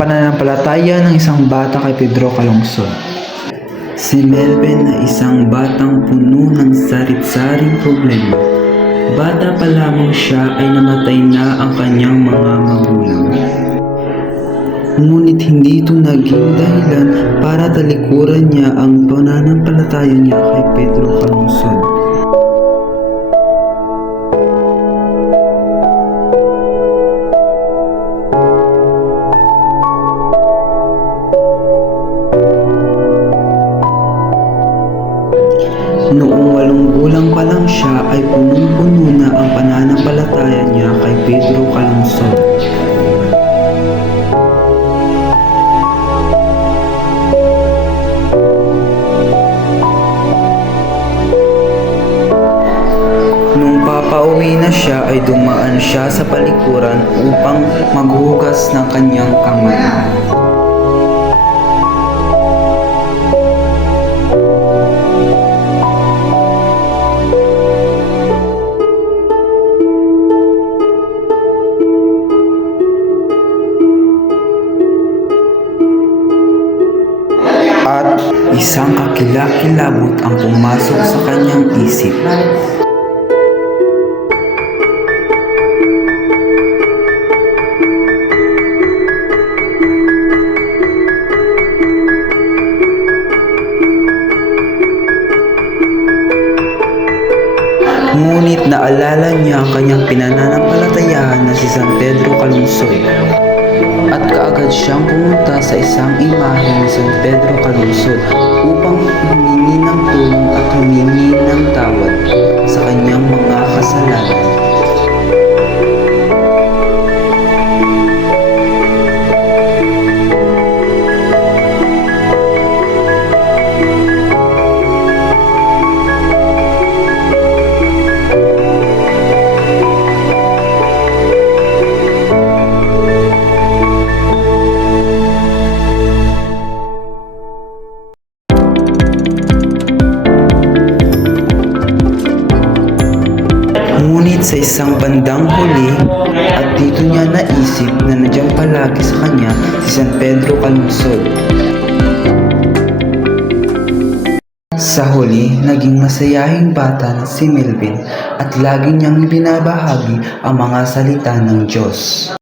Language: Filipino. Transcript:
pananampalataya ng isang bata kay Pedro Calungsod. Si Melvin na isang batang puno ng sarit-saring problema. Bata pa lamang siya ay namatay na ang kanyang mga magulang. Ngunit hindi ito naging dahilan para talikuran niya ang pananampalataya niya kay Pedro Calungsod. Noong 8 gulang pa lang siya ay punong-puno na ang pananampalataya niya kay Pedro Calungsod. Nung papauwi na siya ay dumaan siya sa palikuran upang maghugas ng kanyang kamay. At isang kakilakilabot ang pumasok sa kanyang isip. Ngunit naalala niya ang kanyang pinananampalatayahan na si San Pedro Calungsod. At kaagad siyang pumunta sa isang imahe ni San Pedro Calungsod upang humingi ng tulong at humingi ng tawad sa kanyang mga kasalanan. Ngunit sa isang bandang huli at dito niya naisip na nandiyan palagi sa kanya si San Pedro Calungsod. Sa huli, naging masayahing bata na si Melvin at lagi niyang ibinabahagi ang mga salita ng Diyos.